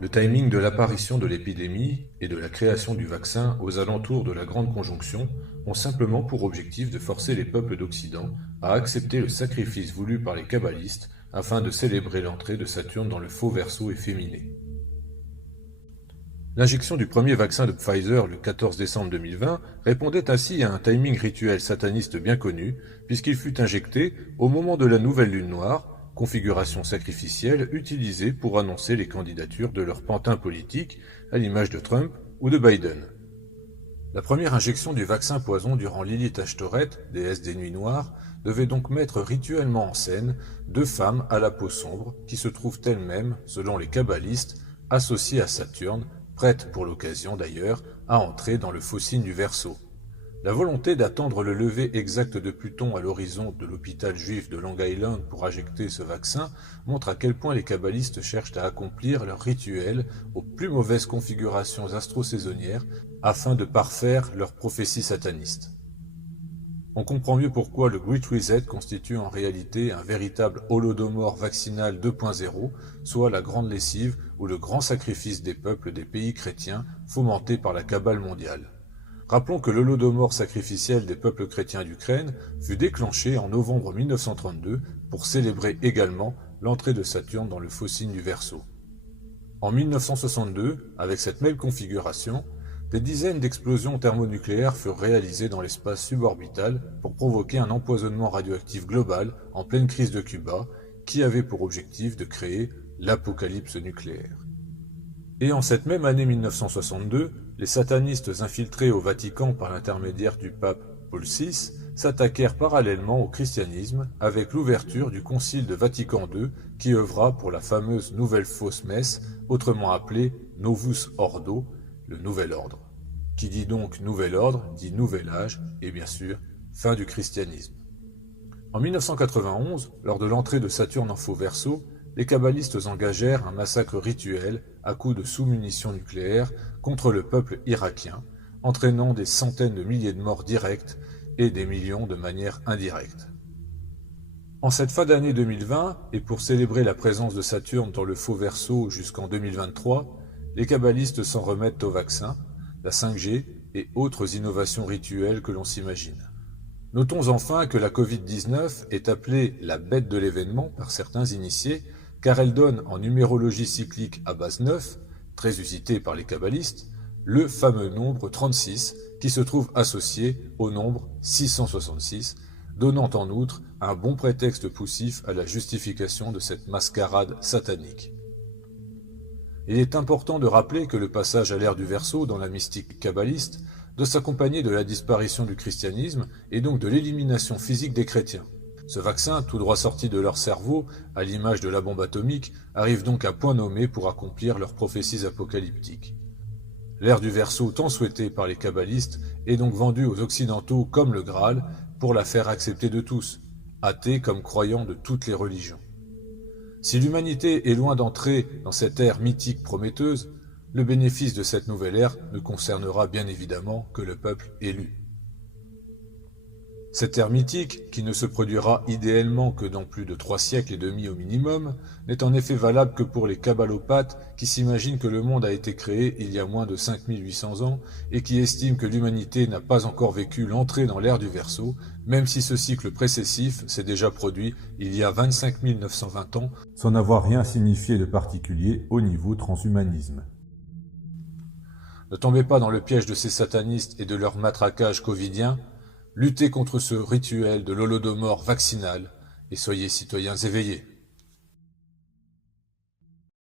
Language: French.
Le timing de l'apparition de l'épidémie et de la création du vaccin aux alentours de la Grande Conjonction ont simplement pour objectif de forcer les peuples d'Occident à accepter le sacrifice voulu par les kabbalistes afin de célébrer l'entrée de Saturne dans le faux Verseau efféminé. L'injection du premier vaccin de Pfizer le 14 décembre 2020 répondait ainsi à un timing rituel sataniste bien connu, puisqu'il fut injecté au moment de la nouvelle lune noire, configuration sacrificielle utilisée pour annoncer les candidatures de leurs pantins politiques, à l'image de Trump ou de Biden. La première injection du vaccin poison durant Lilith Ashtoreth, déesse des nuits noires, devait donc mettre rituellement en scène deux femmes à la peau sombre qui se trouvent elles-mêmes, selon les kabbalistes, associées à Saturne, prêtes pour l'occasion d'ailleurs à entrer dans le faux signe du Verseau. La volonté d'attendre le lever exact de Pluton à l'horizon de l'hôpital juif de Long Island pour injecter ce vaccin montre à quel point les kabbalistes cherchent à accomplir leur rituel aux plus mauvaises configurations astro-saisonnières afin de parfaire leurs prophéties satanistes. On comprend mieux pourquoi le Great Reset constitue en réalité un véritable holodomor vaccinal 2.0, soit la grande lessive ou le grand sacrifice des peuples des pays chrétiens fomenté par la Kabbale mondiale. Rappelons que l'holodomor sacrificiel des peuples chrétiens d'Ukraine fut déclenché en novembre 1932 pour célébrer également l'entrée de Saturne dans le faux signe du Verseau. En 1962, avec cette même configuration, des dizaines d'explosions thermonucléaires furent réalisées dans l'espace suborbital pour provoquer un empoisonnement radioactif global en pleine crise de Cuba, qui avait pour objectif de créer l'apocalypse nucléaire. Et en cette même année 1962, les satanistes infiltrés au Vatican par l'intermédiaire du pape Paul VI s'attaquèrent parallèlement au christianisme avec l'ouverture du Concile de Vatican II qui œuvra pour la fameuse Nouvelle Fausse Messe, autrement appelée Novus Ordo, le Nouvel Ordre. Qui dit donc Nouvel Ordre, dit Nouvel Âge, et bien sûr, fin du christianisme. En 1991, lors de l'entrée de Saturne en faux Verseau, les kabbalistes engagèrent un massacre rituel à coups de sous-munitions nucléaires contre le peuple irakien, entraînant des centaines de milliers de morts directes et des millions de manière indirecte. En cette fin d'année 2020, et pour célébrer la présence de Saturne dans le faux Verseau jusqu'en 2023, les kabbalistes s'en remettent au vaccin, la 5G et autres innovations rituelles que l'on s'imagine. Notons enfin que la Covid-19 est appelée la bête de l'événement par certains initiés, car elle donne en numérologie cyclique à base 9, très usitée par les kabbalistes, le fameux nombre 36 qui se trouve associé au nombre 666, donnant en outre un bon prétexte poussif à la justification de cette mascarade satanique. Il est important de rappeler que le passage à l'ère du Verseau dans la mystique kabbaliste doit s'accompagner de la disparition du christianisme et donc de l'élimination physique des chrétiens. Ce vaccin, tout droit sorti de leur cerveau, à l'image de la bombe atomique, arrive donc à point nommé pour accomplir leurs prophéties apocalyptiques. L'ère du Verseau tant souhaitée par les kabbalistes est donc vendue aux occidentaux comme le Graal pour la faire accepter de tous, athées comme croyants de toutes les religions. Si l'humanité est loin d'entrer dans cette ère mythique prometteuse, le bénéfice de cette nouvelle ère ne concernera bien évidemment que le peuple élu. Cette ère mythique, qui ne se produira idéalement que dans plus de 3 siècles et demi au minimum, n'est en effet valable que pour les kabbalopathes qui s'imaginent que le monde a été créé il y a moins de 5800 ans et qui estiment que l'humanité n'a pas encore vécu l'entrée dans l'ère du Verseau, même si ce cycle précessif s'est déjà produit il y a 25 920 ans, sans n'avoir rien signifié de particulier au niveau transhumanisme. Ne tombez pas dans le piège de ces satanistes et de leur matraquage covidien. Luttez contre ce rituel de l'holodomor vaccinal et soyez citoyens éveillés.